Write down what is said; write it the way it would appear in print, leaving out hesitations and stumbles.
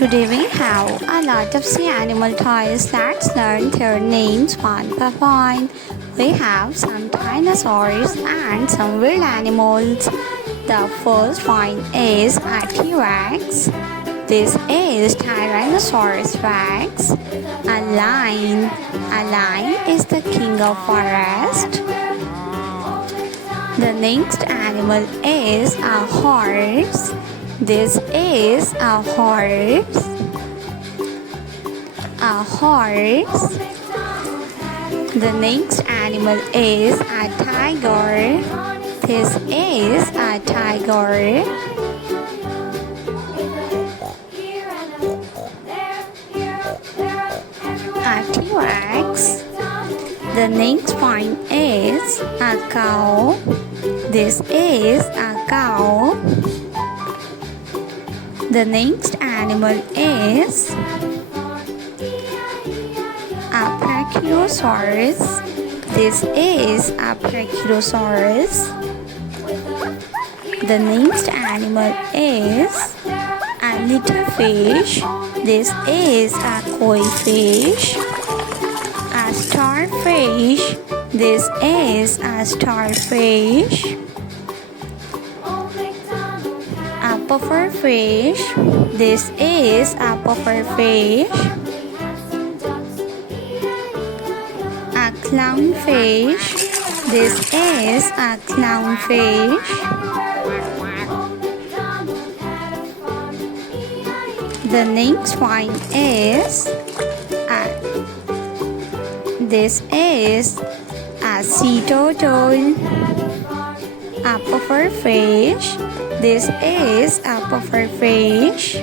Today we have a lot of sea animal toys. Let's learn their names one by one. We have some dinosaurs and some wild animals. The first one is a T-Rex. This is Tyrannosaurus Rex. A lion. A lion is the king of forest. The next animal is a horse. This is a horse. A horse. The next animal is a tiger. This is a tiger. A T-Rex. The next one is a cow. This is a cow. The next animal is a Brachiosaurus. This is a Brachiosaurus. The next animal is a little fish. This is a koi fish. A starfish. This is a starfish. A pufferfish. This is a pufferfish. A clownfish. This is a clownfish. The next one is this is a sea turtle. A pufferfish. This is a pufferfish.